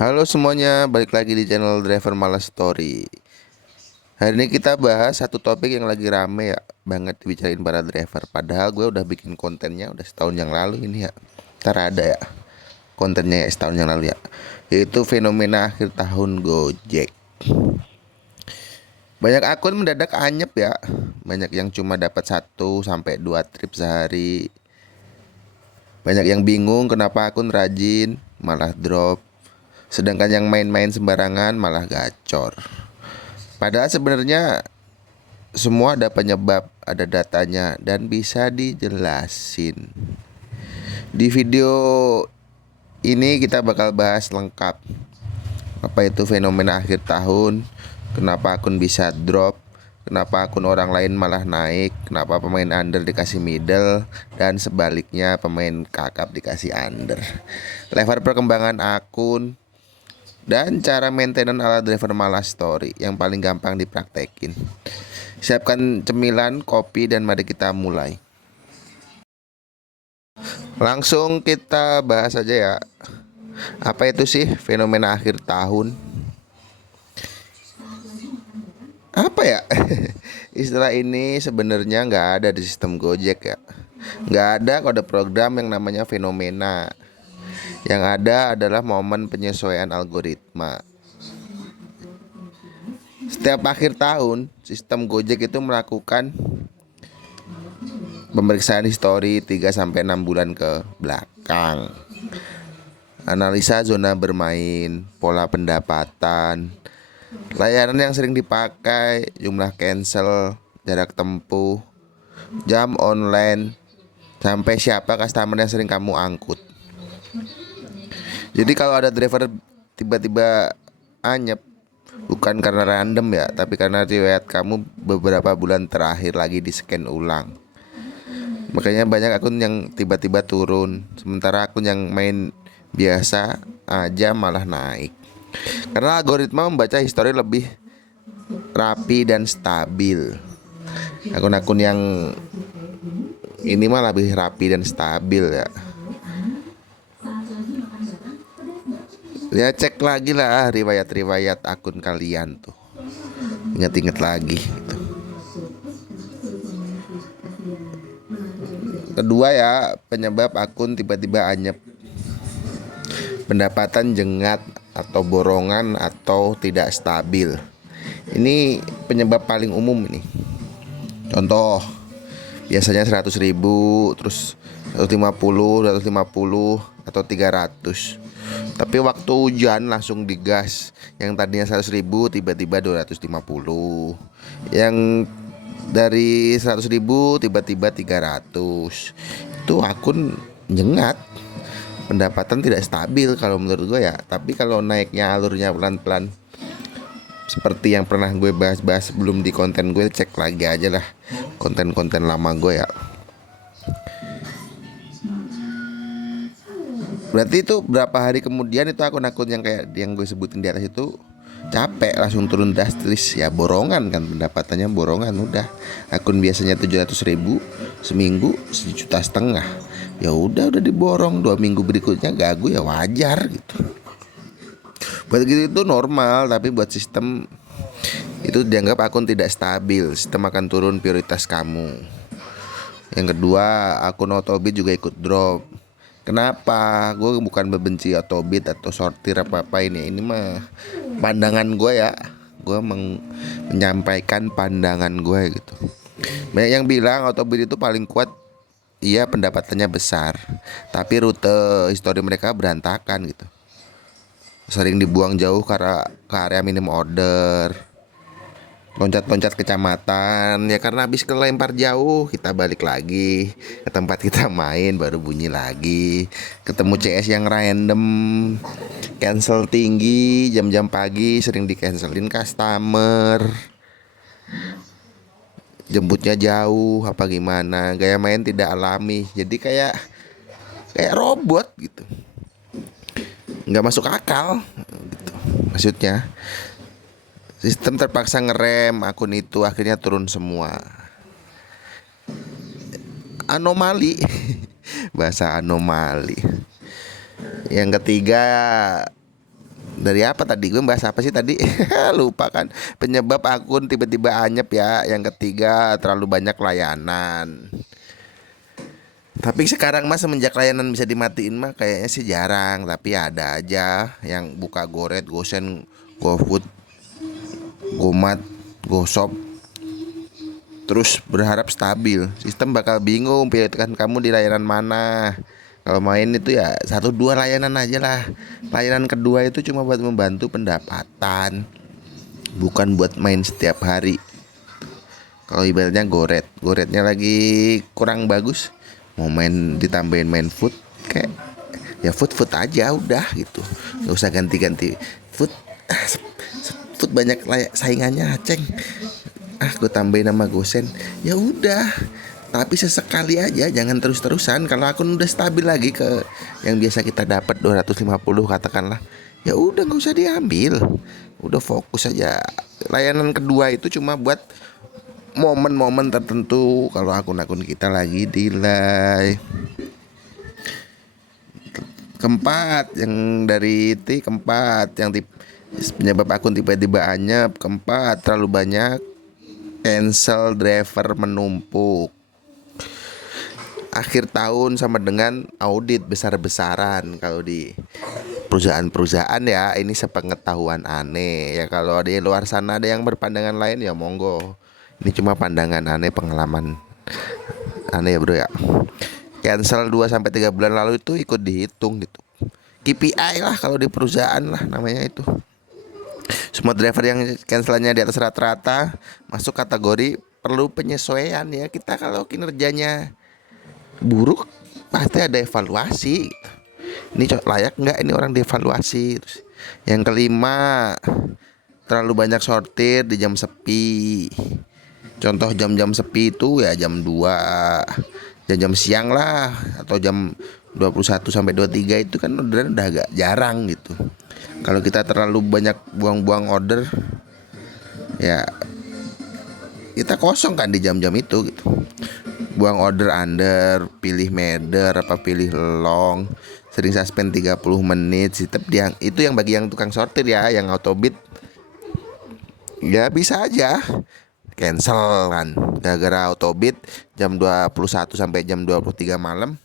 Halo semuanya, balik lagi di channel Driver Malas Story. Hari ini kita bahas satu topik yang lagi rame ya banget dibicarain para driver. Padahal gue udah bikin kontennya udah setahun yang lalu ini ya. Ntar ada ya kontennya ya setahun yang lalu ya. Yaitu fenomena akhir tahun Gojek. Banyak akun mendadak anyep ya. Banyak yang cuma dapat 1 sampai 2 trip sehari. Banyak yang bingung kenapa akun rajin malah drop. Sedangkan yang main-main sembarangan malah gacor. Padahal sebenarnya semua ada penyebab, ada datanya dan bisa dijelasin. Di video ini kita bakal bahas lengkap. Apa itu fenomena akhir tahun, kenapa akun bisa drop, kenapa akun orang lain malah naik, kenapa pemain under dikasih middle, dan sebaliknya pemain kakap dikasih under. Level perkembangan akun, dan cara maintenance ala driver malas story yang paling gampang dipraktekin. Siapkan cemilan, kopi, dan mari kita mulai. Langsung kita bahas aja ya. Apa itu sih fenomena akhir tahun? Apa ya? Istilah ini sebenarnya nggak ada di sistem Gojek ya. Nggak ada kode program yang namanya fenomena. Yang ada adalah momen penyesuaian algoritma. Setiap akhir tahun, sistem Gojek itu melakukan pemeriksaan histori 3 sampai 6 bulan ke belakang. Analisa zona bermain, pola pendapatan, layanan yang sering dipakai, jumlah cancel, jarak tempuh, jam online, sampai siapa customer yang sering kamu angkut. Jadi kalau ada driver tiba-tiba anyep, bukan karena random ya, tapi karena riwayat kamu beberapa bulan terakhir lagi di scan ulang. Makanya banyak akun yang tiba-tiba turun, sementara akun yang main biasa aja malah naik. Karena algoritma membaca histori lebih rapi dan stabil. Akun-akun yang ini mah lebih rapi dan stabil ya. Ya cek lagi lah riwayat-riwayat akun kalian tuh. Ingat-ingat lagi gitu. Kedua ya, penyebab akun tiba-tiba anyep. Pendapatan jengat atau borongan atau tidak stabil. Ini penyebab paling umum ini. Contoh, biasanya 100.000, terus 150 atau 300. Tapi waktu hujan langsung digas. Yang tadinya 100.000 tiba-tiba 250. Yang dari 100.000 tiba-tiba 300. Itu akun jengat. Pendapatan tidak stabil kalau menurut gue ya. Tapi kalau naiknya alurnya pelan-pelan seperti yang pernah gue bahas-bahas sebelum di konten gue, cek lagi aja lah konten-konten lama gue ya. Berarti itu berapa hari kemudian itu akun-akun yang kayak yang gue sebutin di atas itu capek langsung turun drastis ya, borongan kan, pendapatannya borongan udah. Akun biasanya 700.000 seminggu 1,5 juta, ya udah diborong 2 minggu berikutnya gagu ya wajar gitu. Buat gitu itu normal, tapi buat sistem itu dianggap akun tidak stabil, sistem akan turun prioritas kamu. Yang kedua, akun Autobit juga ikut drop. Kenapa? Gue bukan membenci Autobit atau sortir apa-apa ini. Ini mah pandangan gue ya. Gue menyampaikan pandangan gue gitu. Banyak yang bilang Autobit itu paling kuat. Iya, pendapatannya besar, tapi rute histori mereka berantakan gitu. Sering dibuang jauh karena ke area minim order, loncat-loncat kecamatan ya, karena habis kelempar jauh kita balik lagi ke tempat kita main baru bunyi lagi. Ketemu CS yang random, cancel tinggi, jam-jam pagi sering di cancelin customer, jemputnya jauh apa gimana, gaya main tidak alami, jadi kayak robot gitu, nggak masuk akal gitu. Maksudnya sistem terpaksa ngerem akun itu, akhirnya turun semua. Anomali. Bahasa anomali. Yang ketiga, Dari apa tadi? Gue bahas apa sih tadi? Lupa kan. Penyebab akun tiba-tiba anyep ya. Yang ketiga, terlalu banyak layanan. Tapi sekarang mah semenjak layanan bisa dimatiin mah kayaknya sih jarang. Tapi ada aja yang buka Goret, Gosen, GoFood, Gomat, GoShop, terus berharap stabil. Sistem bakal bingung pilihkan kamu di layanan mana. Kalau main itu ya satu dua layanan aja lah. Layanan kedua itu cuma buat membantu pendapatan, bukan buat main setiap hari. Kalau ibaratnya goretnya lagi kurang bagus, mau main ditambahin main food, kayak ya food aja udah gitu, nggak usah ganti-ganti food. Food banyak saingannya, ceng. Gue tambahin nama Gosen, ya udah. Tapi sesekali aja, jangan terus-terusan. Kalau akun udah stabil lagi ke yang biasa kita dapat 250 katakanlah, ya udah nggak usah diambil, udah fokus aja. Layanan kedua itu cuma buat momen-momen tertentu, kalau akun-akun kita lagi delay. Keempat, yang dari keempat, yang penyebab akun tiba-tiba anyep. Keempat, terlalu banyak cancel driver menumpuk. Akhir tahun sama dengan audit besar-besaran kalau di perusahaan-perusahaan ya. Ini sepengetahuan aneh ya. Kalau di luar sana ada yang berpandangan lain ya monggo. Ini cuma pandangan aneh, pengalaman aneh ya bro ya. Cancel 2-3 bulan lalu itu ikut dihitung gitu. KPI lah kalau di perusahaan lah namanya itu. Semua driver yang cancelannya di atas rata-rata masuk kategori perlu penyesuaian ya. Kita kalau kinerjanya buruk pasti ada evaluasi. Ini layak nggak ini orang dievaluasi. Terus yang kelima, terlalu banyak sortir di jam sepi. Contoh jam-jam sepi itu ya jam 2, jam-jam siang lah, atau jam 21 sampai 23 itu kan orderan udah agak jarang gitu. Kalau kita terlalu banyak buang-buang order, ya kita kosong kan di jam-jam itu gitu. Buang order under, pilih meder apa pilih long, sering suspend 30 menit. Itu yang bagi yang tukang sortir ya, yang autobid ya bisa aja cancel kan. Gara-gara autobid jam 21 sampai jam 23 malam,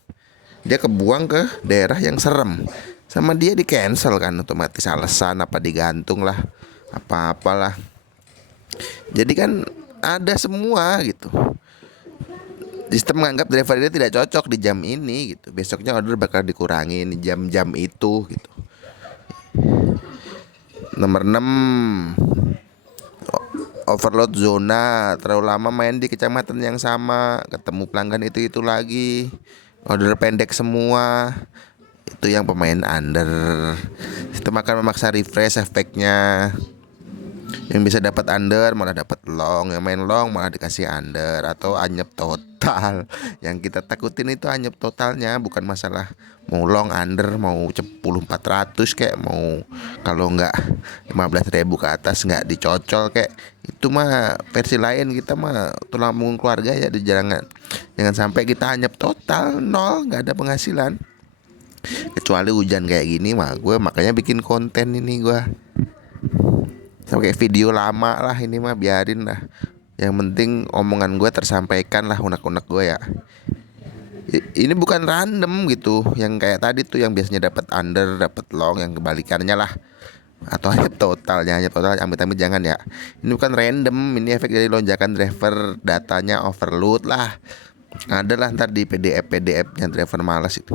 dia kebuang ke daerah yang serem, sama dia di cancel kan, otomatis alasan apa digantung lah, apa-apalah. Jadi kan ada semua gitu. Sistem menganggap driver ini tidak cocok di jam ini gitu. Besoknya order bakal dikurangin jam-jam itu gitu. Nomor 6, overload zona. Terlalu lama main di kecamatan yang sama, ketemu pelanggan itu lagi, order pendek semua. Itu yang pemain under. Sistem akan memaksa refresh efeknya. Yang bisa dapat under malah dapat long, yang main long malah dikasih under atau anyep total. Yang kita takutin itu anyep totalnya, bukan masalah mau long under, mau 10.400 kayak, mau kalau enggak 15.000 ke atas enggak dicocol kayak. Itu mah versi lain, kita mah tulang punggung keluarga ya. Jangan sampai kita anyep total, nol, enggak ada penghasilan. Kecuali hujan kayak gini mah gue makanya bikin konten ini gue. Sama kayak video lama lah ini mah, biarin lah. Yang penting omongan gue tersampaikan lah, unek-unek gue ya. Ini bukan random gitu. Yang kayak tadi tuh yang biasanya dapat under, dapat long, yang kebalikannya lah. Atau hanya totalnya, amit-amit jangan ya. Ini bukan random, ini efek dari lonjakan driver, datanya overload lah. Ada lah ntar di PDF-nya driver malas itu.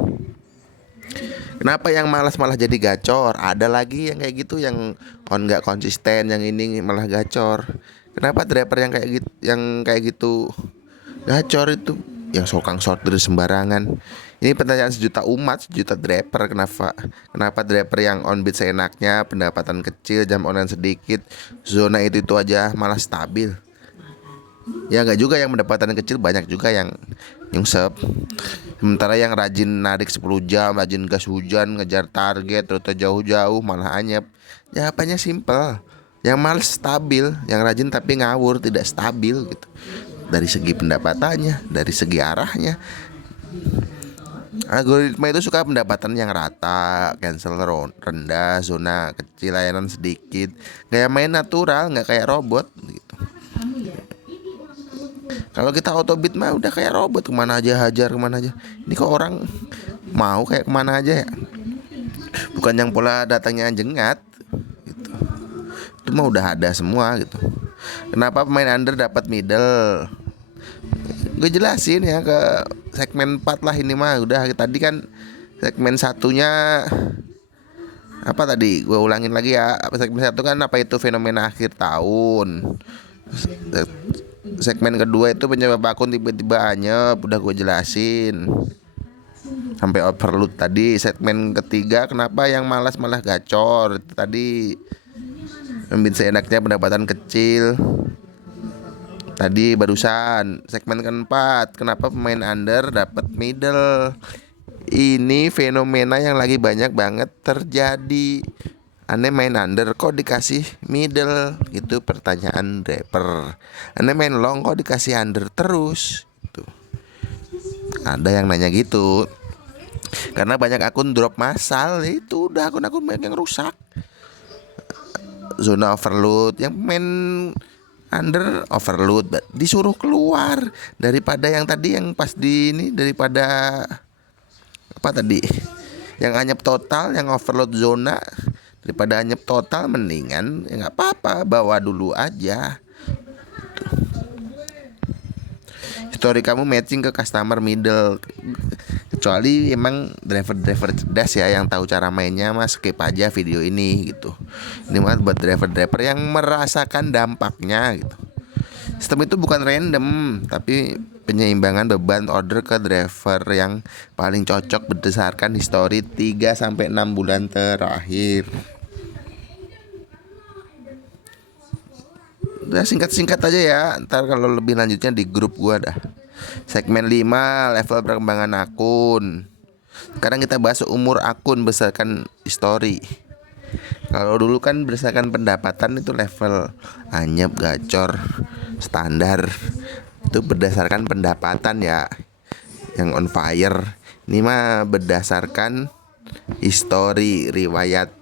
Kenapa yang malas malah jadi gacor? Ada lagi yang kayak gitu, yang nggak konsisten, yang ini malah gacor. Kenapa driver yang kayak gitu gacor itu? Yang sokang sortir sembarangan. Ini pertanyaan sejuta umat, sejuta driver. Kenapa driver yang on beat seenaknya, pendapatan kecil, jam online sedikit, zona itu aja malah stabil? Ya nggak juga, yang pendapatan kecil banyak juga yang nyungsep. Sementara yang rajin narik 10 jam, rajin gas hujan, ngejar target, rute jauh-jauh malah anyep. Jawabannya simple. Yang males stabil, yang rajin tapi ngawur tidak stabil gitu. Dari segi pendapatannya, dari segi arahnya. Algoritma itu suka pendapatan yang rata, cancel rendah, zona kecil, layanan sedikit. Gaya main natural, nggak kayak robot gitu. Kalau kita autobid mah udah kayak robot, kemana aja hajar, kemana aja. Ini kok orang mau kayak kemana aja ya. Bukan yang pola datangnya jengat gitu. Itu mah udah ada semua gitu. Kenapa pemain under dapat middle? Gue jelasin ya ke segmen 4 lah ini mah. Udah tadi kan segmen satunya apa tadi? Gue ulangin lagi ya. Segmen satu kan apa itu fenomena akhir tahun. Segmen kedua itu penyebab akun tiba-tiba anyep. Udah gue jelasin sampai overload tadi. Segmen ketiga kenapa yang malas malah gacor. Itu tadi ambil seenaknya pendapatan kecil. Tadi barusan segmen keempat, kenapa pemain under dapat middle? Ini fenomena yang lagi banyak banget terjadi. Aneh main under kok dikasih middle? Itu pertanyaan draper. Aneh main long kok dikasih under terus? Gitu. Ada yang nanya gitu. Karena banyak akun drop massal, itu udah akun-akun banyak yang rusak. Zona overload, yang main under overload disuruh keluar daripada yang tadi yang pas di ini, daripada apa tadi yang anyep total, yang overload zona, daripada anyep total mendingan ya nggak apa-apa bawa dulu aja. Story kamu matching ke customer middle, kecuali emang driver cerdas ya yang tahu cara mainnya, mas skip aja video ini gitu. Ini mah buat driver yang merasakan dampaknya gitu. Sistem itu bukan random, tapi penyeimbangan beban order ke driver yang paling cocok berdasarkan histori 3-6 bulan terakhir. Udah singkat-singkat aja ya. Ntar kalau lebih lanjutnya di grup gua dah. Segmen 5, level perkembangan akun. Sekarang kita bahas umur akun berdasarkan histori. Kalau dulu kan berdasarkan pendapatan itu level anyep, gacor, standar. Itu berdasarkan pendapatan ya. Yang on fire. Ini mah berdasarkan histori, riwayat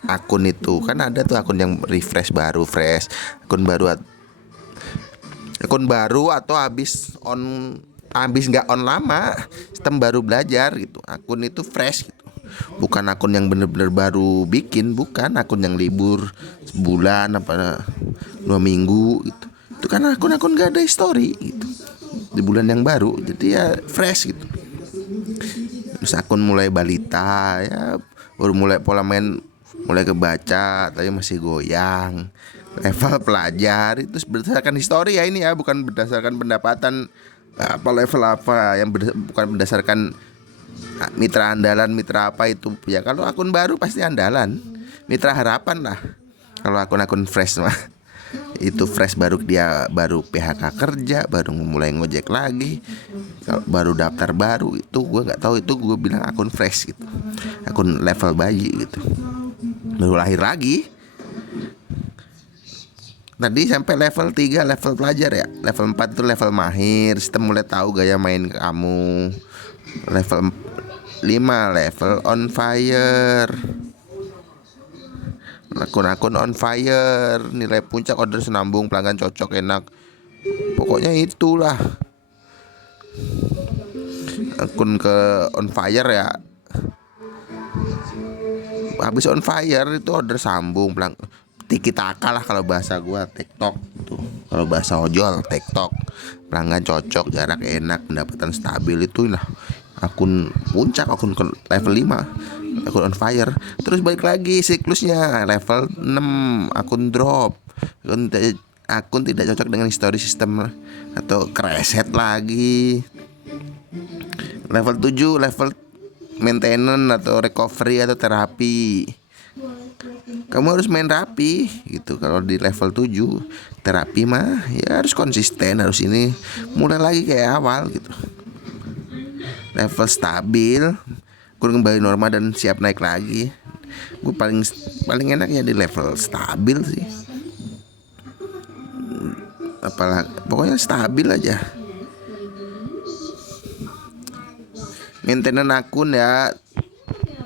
akun itu. Kan ada tuh akun yang refresh baru, fresh, akun baru atau habis nggak on lama, sistem baru belajar gitu. Akun itu fresh gitu. Bukan akun yang bener-bener baru bikin, bukan akun yang libur sebulan apa 2 minggu gitu. Itu kan akun-akun gak ada history gitu. Di bulan yang baru, jadi ya fresh gitu. Terus akun mulai balita ya, baru mulai pola main mulai kebaca tapi masih goyang. Level pelajar itu berdasarkan histori ya ini ya, bukan berdasarkan pendapatan apa level apa, yang bukan berdasarkan mitra andalan, mitra apa itu ya. Kalau akun baru pasti andalan, mitra harapan lah. Kalau akun-akun fresh mah itu fresh, baru dia baru PHK kerja, baru mulai ngojek lagi, baru daftar baru, itu gue nggak tahu, itu gue bilang akun fresh gitu, akun level bayi gitu, baru lahir lagi. Tadi sampai level 3 level pelajar ya. Level 4 itu level mahir, sistem mulai tahu gaya main kamu. Level 5 level on fire. Akun-akun on fire, nilai puncak order senambung, pelanggan cocok, enak. Pokoknya itulah. Akun ke on fire ya. Habis on fire itu order sambung, tiki taka lah kalau bahasa gua, TikTok tuh. Kalau bahasa ojol TikTok, pelanggan cocok, jarak enak, pendapatan stabil, itu lah akun puncak, akun ke level 5, akun on fire. Terus balik lagi siklusnya, level 6 akun drop, akun tidak cocok dengan histori sistem atau kreset lagi. Level 7 level maintenance atau recovery atau terapi. Kamu harus main rapi gitu. Kalau di level 7 terapi mah ya harus konsisten, harus ini mulai lagi kayak awal gitu. Level stabil, kurang kembali normal dan siap naik lagi. Gue paling enaknya di level stabil sih. Apalagi pokoknya stabil aja. maintenance akun ya,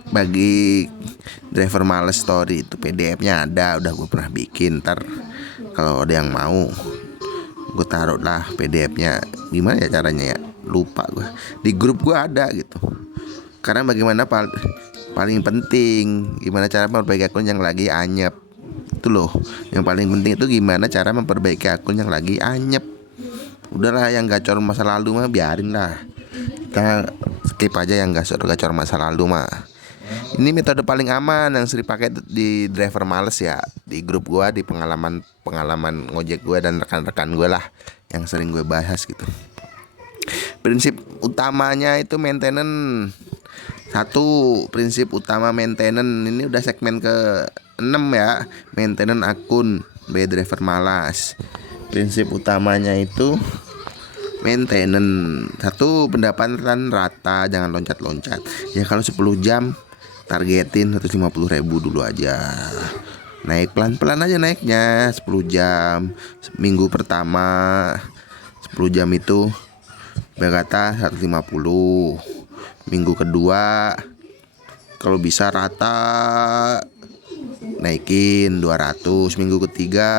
bagi driver males story itu PDF-nya ada, udah gue pernah bikin. Ntar kalau ada yang mau gue taruh lah PDF-nya. Gimana ya caranya ya, lupa gue. Di grup gue ada gitu. Karena bagaimana paling penting gimana cara memperbaiki akun yang lagi anyep. Itu loh, yang paling penting itu gimana cara memperbaiki akun yang lagi anyep. Udahlah yang gacor masa lalu mah biarin lah, kita skip aja yang gacor masa lalu mah. Ini metode paling aman yang sering pakai di driver males ya. Di grup gua, di pengalaman ngojek gua dan rekan-rekan gua lah yang sering gue bahas gitu. Prinsip utamanya itu maintenance. Satu, prinsip utama maintenance ini udah segmen ke 6 ya. Maintenance akun by driver malas. Prinsip utamanya itu maintenance. Satu, pendapatan rata, jangan loncat-loncat. Ya kalau 10 jam targetin 150.000 dulu aja. Naik pelan-pelan aja naiknya. 10 jam minggu pertama 10 jam itu berkata 150. Minggu kedua kalau bisa rata naikin 200. Minggu ketiga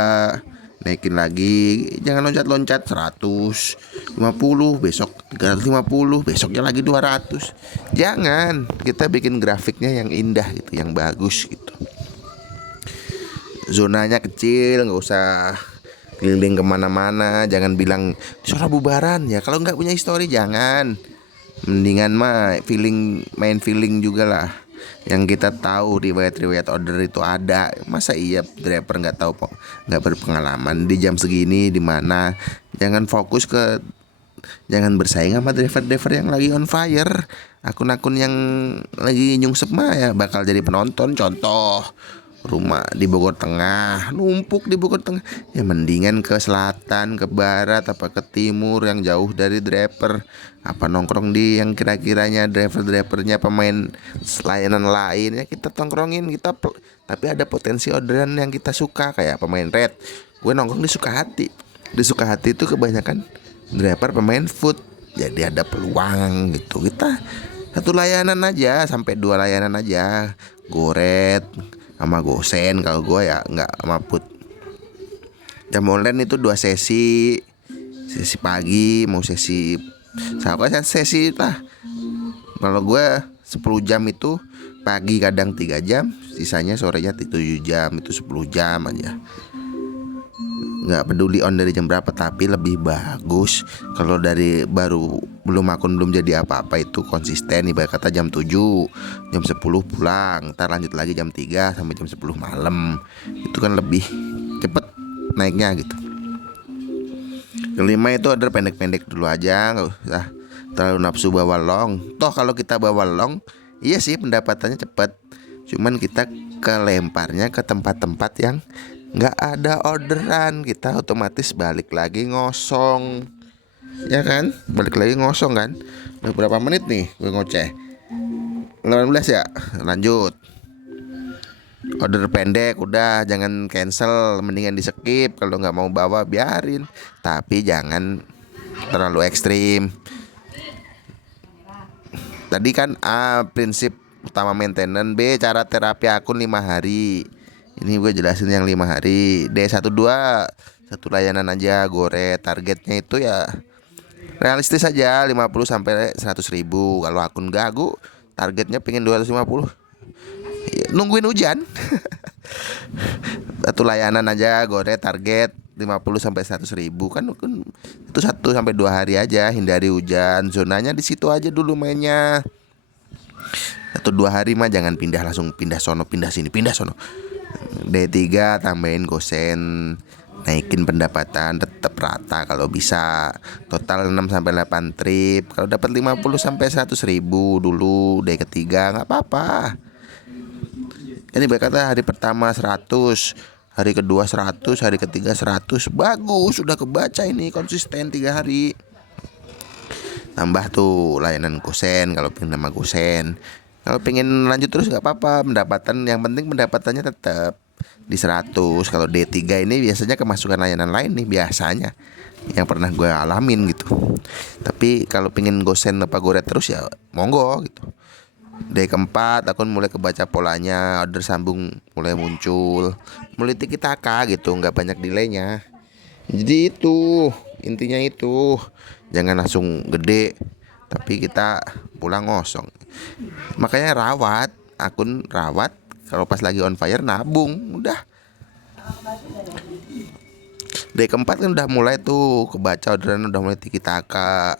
naikin lagi, jangan loncat-loncat. 150, besok 350, besoknya lagi 200. Jangan, kita bikin grafiknya yang indah gitu, yang bagus gitu. Zonanya kecil, nggak usah keliling kemana-mana. Jangan bilang suara bubaran ya, kalau nggak punya histori jangan. Mendingan mah main feeling juga lah. Yang kita tahu riwayat order itu ada. Masa iya driver nggak tahu kok, nggak berpengalaman di jam segini di mana. Jangan bersaing sama driver yang lagi on fire. Akun-akun yang lagi nyungsep mah ya bakal jadi penonton. Contoh, rumah di Bogor Tengah, numpuk di Bogor Tengah. Ya mendingan ke selatan, ke barat, apa ke timur yang jauh dari driver. Apa nongkrong di yang kira-kiranya drivernya pemain layanan lain ya, kita tongkrongin tapi ada potensi orderan yang kita suka kayak pemain red. Gue nongkrong di Sukahati. Di Sukahati itu kebanyakan driver pemain food. Jadi ada peluang gitu. Kita satu layanan aja sampai 2 layanan aja. Goret sama Gosen kalau gue ya nggak sama food. Jam online itu 2 sesi. Sesi pagi mau sesi lah. Kalau gue 10 jam itu pagi kadang 3 jam, sisanya sorenya 7 jam. Itu 10 jam aja. Nggak peduli on dari jam berapa, tapi lebih bagus kalau dari belum jadi apa-apa itu konsisten. Ibarat kata jam 7, jam 10 pulang, ntar lanjut lagi jam 3 sampai jam 10 malam. Itu kan lebih cepet naiknya gitu. Kelima itu order pendek-pendek dulu aja, nggak usah terlalu nafsu bawa long. Toh kalau kita bawa long, iya sih pendapatannya cepet. Cuman kita kelemparnya ke tempat-tempat yang nggak ada orderan, kita otomatis balik lagi ngosong. Ya kan? Balik lagi ngosong kan? Udah berapa menit nih gue ngoceh? 18 ya? Lanjut. Order pendek udah, jangan cancel, mendingan di skip. Kalau nggak mau bawa biarin, tapi jangan terlalu ekstrim. Tadi kan A, prinsip utama maintenance. B, cara terapi akun 5 hari. Ini gue jelasin yang 5 hari. D12, satu layanan aja, gore. Targetnya itu ya realistis aja, 50 sampai 100 ribu. Kalau akun gagu targetnya pengen 250, nungguin hujan. Satu layanan aja, gore, target 50 sampai 100 ribu kan itu 1 sampai 2 hari aja, hindari hujan. Zonanya di situ aja dulu mainnya. 1-2 hari mah jangan langsung pindah sono, pindah sini, pindah sono. D3 tambahin Gosen, naikin pendapatan tetap rata kalau bisa. Total 6 sampai 8 trip. Kalau dapat 50 sampai 100 ribu dulu D ketiga nggak apa-apa. Ini berkata hari pertama 100, hari kedua 100, hari ketiga 100. Bagus, sudah kebaca ini, konsisten 3 hari. Tambah tuh layanan Gosen kalau pengen nama Gosen. Kalau pengen lanjut terus nggak apa-apa, pendapatan yang penting pendapatannya tetap. di 100. Kalau D3 ini biasanya kemasukan layanan lain nih biasanya, yang pernah gue alamin gitu. Tapi kalau pengen gosen apa gore terus ya monggo gitu. Day keempat akun mulai kebaca polanya, order sambung mulai muncul, mulai tiki taka gitu, nggak banyak delaynya. Jadi itu intinya itu, jangan langsung gede tapi kita pulang ngosong. Makanya rawat akun, rawat, kalau pas lagi on fire nabung udah. Day keempat kan udah mulai tuh kebaca orderan, udah mulai tiki taka,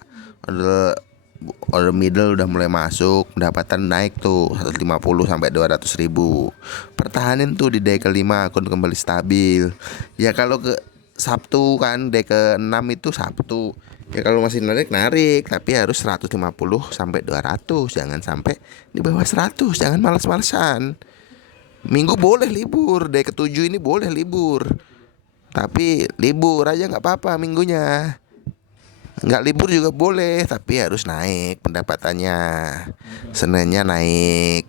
order middle udah mulai masuk, pendapatan naik tuh 150 sampai 200 ribu. Pertahanin tuh di day kelima akun kembali stabil. Ya kalau ke Sabtu kan, day ke-6 itu Sabtu, ya kalau masih narik tapi harus 150 sampai 200, jangan sampai di bawah 100. Jangan malas-malasan. Minggu boleh libur, day ke-7 ini boleh libur, tapi libur aja nggak apa-apa minggunya. Nggak libur juga boleh, tapi harus naik pendapatannya. Seninnya naik.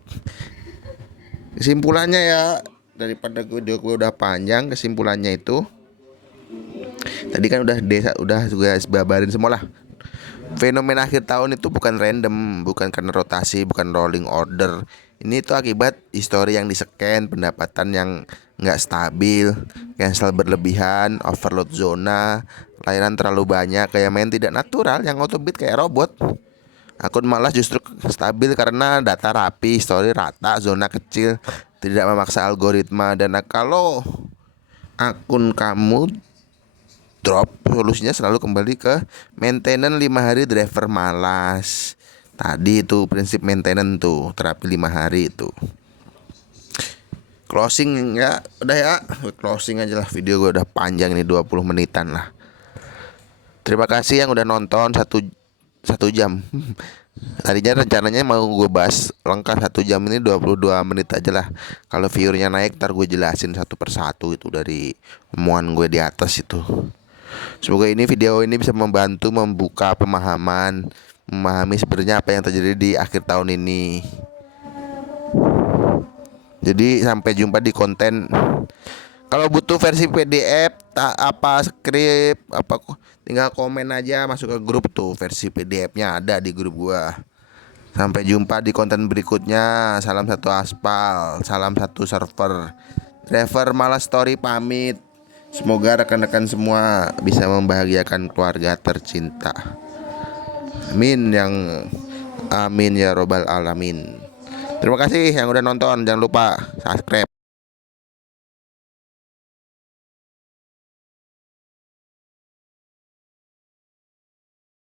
Kesimpulannya ya, daripada video gue udah panjang, kesimpulannya itu tadi kan udah juga babarin semua lah. Fenomena akhir tahun itu bukan random, bukan karena rotasi, bukan rolling order. Ini tuh akibat histori yang di-scan, pendapatan yang nggak stabil, cancel berlebihan, overload zona, layanan terlalu banyak, kayak main tidak natural, yang autobit kayak robot. Akun malas justru stabil karena data rapi, histori rata, zona kecil, tidak memaksa algoritma. Dan kalau akun kamu drop, solusinya selalu kembali ke maintenance 5 hari driver malas. Tadi itu prinsip maintenance tuh, terapi 5 hari itu. Closing ya, udah ya, closing aja lah, video gue udah panjang ini 20 menitan lah. Terima kasih yang udah nonton satu jam. Tadinya rencananya mau gue bahas lengkap 1 jam, ini 22 menit aja lah. Kalau viewernya naik ntar gue jelasin satu persatu itu dari omongan gue di atas itu. Semoga video ini bisa membantu membuka pemahaman, memahami sebenarnya apa yang terjadi di akhir tahun ini. Jadi sampai jumpa di konten. Kalau butuh versi PDF apa skrip apa, tinggal komen aja, masuk ke grup tuh, versi PDF-nya ada di grup gua. Sampai jumpa di konten berikutnya. Salam satu aspal, salam satu server. Driver Malas Story pamit. Semoga rekan-rekan semua bisa membahagiakan keluarga tercinta. Amin ya robbal alamin. Terima kasih yang udah nonton. Jangan lupa subscribe.